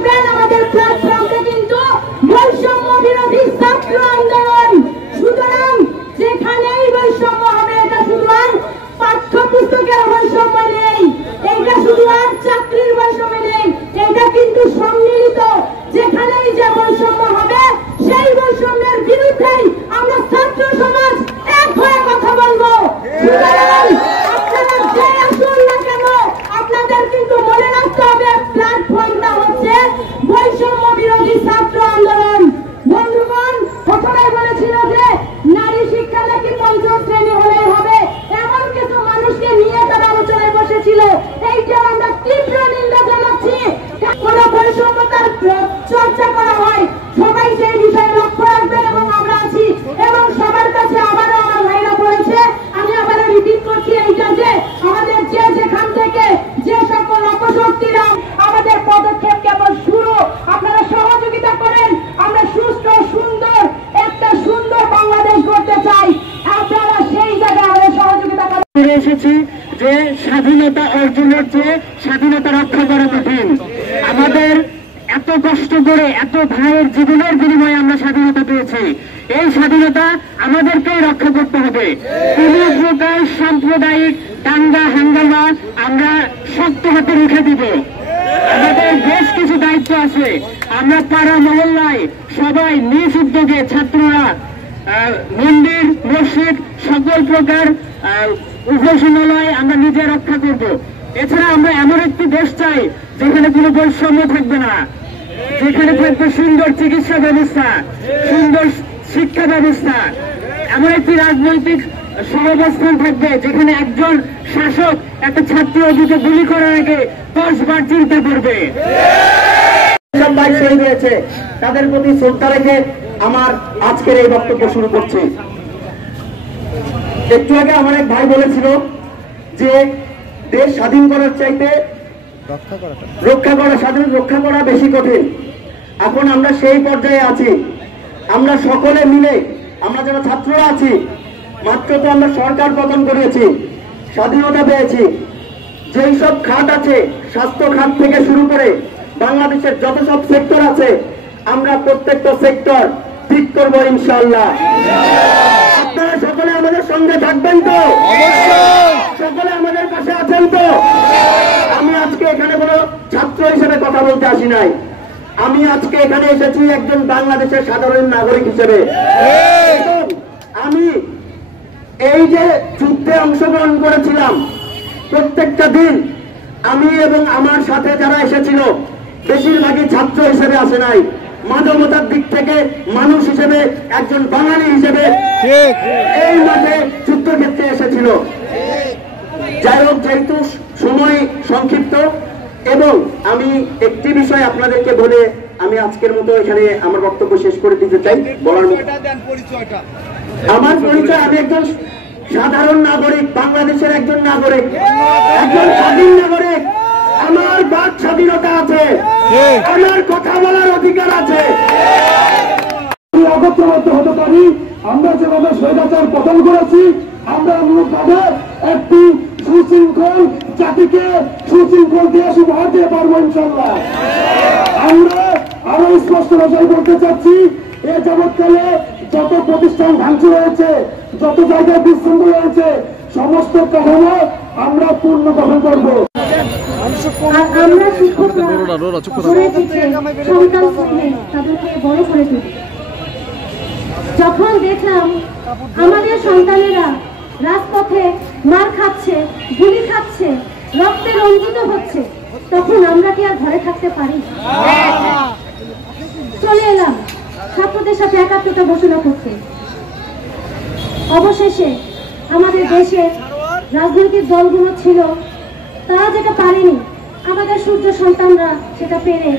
রাখবেন আমাদের প্ল্যাটফর্মে কিন্তু বৈষম্য বিরোধী ছাত্র আন্দোলন। সুতরাং যেখানেই বৈষম্য হবে এটা শুধু আর পাঠ্যপুস্তকের বৈষম্য নেই, এটা শুধু আর চাকরির বৈষম্য নেই, এটা কিন্তু সম্মিলিত। যেখানেই যে বৈষম্য হবে সেই বৈষম্যের বিরুদ্ধেই আমরা ছাত্র সমাজ এক হয়ে কথা বলবো। সুতরাং আপনারা যে আসুন না কেন আপনাদের কিন্তু মনে রাখতে হবে প্ল্যাটফর্মটা হচ্ছে বৈষম্য বিরোধী ছাত্র আন্দোলন। বন্ধুগণ, প্রথমে বলেছিল যে নারী শিক্ষা নাকি পঞ্চম শ্রেণী হলেই হবে, এমন কিছু মানুষকে নিয়ে তারা আলোচনায় বসেছিল। এইটার আমরা তীব্র নিন্দা জানাচ্ছি। কোন বৈষম্যতার চর্চা করা হয় সবাই সেই বিষয়ে লক্ষ্য রাখবেন এবং আমরা আছি। এবং সবার কাছে আবারও আমার ভাইরা বলেছে, আমি আবারও রিপিট করছি এইটা যে আমাদের যে যেখান থেকে যে সকল অপশক্তিরা আমাদের পদক্ষেপ কেবল শুরু, আপনারা সহযোগিতা করেন। আমরা সুস্থ সুন্দর একটা সুন্দর বাংলাদেশ গড়তে চাই, আপনারা সেই জায়গায় আমাদের সহযোগিতা করেন। এসেছি যে স্বাধীনতা অর্জনের চেয়ে স্বাধীনতা রক্ষা করা কঠিন। আমাদের এত কষ্ট করে এত ভাইয়ের জীবনের বিনিময়ে আমরা স্বাধীনতা পেয়েছি। এই স্বাধীনতা আমাদেরকে রক্ষা করতে হবে। কোন প্রকার সাম্প্রদায়িক দাঙ্গা হাঙ্গামা আমরা শক্ত হাতে রেখে দিব। আমাদের বেশ কিছু দায়িত্ব আছে। আমরা পাড়া মহল্লায় সবাই নিজ উদ্যোগে ছাত্ররা মন্দির মসজিদ সকল প্রকার উপাসনালয় আমরা নিজে রক্ষা করব। এছাড়া আমরা এমন একটি দেশ চাই যেখানে কোনো বৈষম্য থাকবে না, যেখানে থাকবে সুন্দর চিকিৎসা ব্যবস্থা, সুন্দর শিক্ষা ব্যবস্থা, এমন একটি রাজনৈতিক সহাবস্থান থাকবে যেখানে একজন শাসক একটা ছাত্র দুটো গুলি করার আগে 10 বার চিন্তা করবে। শহীদ হয়েছে তাদের প্রতি শ্রদ্ধা রেখে আমার আজকের এই বক্তব্য শুরু করছি। একটু আগে আমার এক ভাই বলেছিল যে দেশ স্বাধীন করার চাইতে রক্ষা করা বেশি কঠিন। এখন আমরা সেই পর্যায়ে আছি। আমরা সকলে মিলে, আমরা যারা ছাত্ররা আছি, মাত্র তো আমরা সরকার পতন করিয়েছি, স্বাধীনতা পেয়েছি। যেই সব খাত আছে, স্বাস্থ্য খাত থেকে শুরু করে বাংলাদেশের যত সব সেক্টর আছে, আমরা প্রত্যেকটা সেক্টর ঠিক করবো ইনশাআল্লাহ। আপনারা সকলে আমাদের সঙ্গে থাকবেন তো? সকলে আমাদের পাশে আছেন তো? আমি আজকে এখানে কোনো ছাত্র হিসেবে কথা বলতে আসি নাই। আমি আজকে এখানে এসেছি একজন বাংলাদেশের সাধারণ নাগরিক হিসেবে। আমি এই যে যুদ্ধে অংশগ্রহণ করেছিলাম, প্রত্যেকটা দিন আমি এবং আমার সাথে যারা এসেছিল বেশিরভাগই ছাত্র হিসেবে আসে নাই, মানবতার দিক থেকে মানুষ হিসেবে, একজন বাঙালি হিসেবে এই মাঠে যুদ্ধক্ষেত্রে এসেছিল। যাই হোক, যেহেতু সময় সংক্ষিপ্ত এবং আমি একটি বিষয় আপনাদেরকে বলে আমি আজকের মতো এখানে আমার বক্তব্য শেষ করে দিতে চাই। বলার আমার পরিচয়, আমি একজন সাধারণ নাগরিক, বাংলাদেশের একজন নাগরিক, একজন স্বাধীন নাগরিক। আমার বাক স্বাধীনতা আছে, আমার কথা বলার অধিকার আছে। ঐক্যবদ্ধ হতে পারি। আমরা যেভাবে স্বৈরাচার পতন করেছি, আমরা অনুরূপভাবে একটি সুশৃঙ্খল জাতিকে সুশৃঙ্খল দেশ উপহার দিয়ে পারবো ইনশাল্লাহ। আমরা আরো স্পষ্ট ভাষায় বলতে চাচ্ছি, এ যাবৎকালে যত প্রতিষ্ঠান ভাঙচুর হয়েছে, যত জায়গায় বিশৃঙ্খলা হয়েছে, সমস্ত কাঠামো আমরা পূর্ণ গঠন করবো। আমরা শিক্ষকরা তাদেরকে বড় করে তুলি। যখন দেখলাম আমাদের সন্তানেরা রাজপথে মার খাচ্ছে, গুলি খাচ্ছে, রক্তে রঞ্জিত হচ্ছে, তখন আমরা কি আর ঘরে থাকতে পারি? চলে এলাম ছাত্রদের সাথে একাত্মতা ঘোষণা করতে। অবশেষে আমাদের দেশের রাজনৈতিক দলগুলো ছিল, তারা যেটা পারেনি, আমাদের সূর্য সন্তানরা সেটা পেরে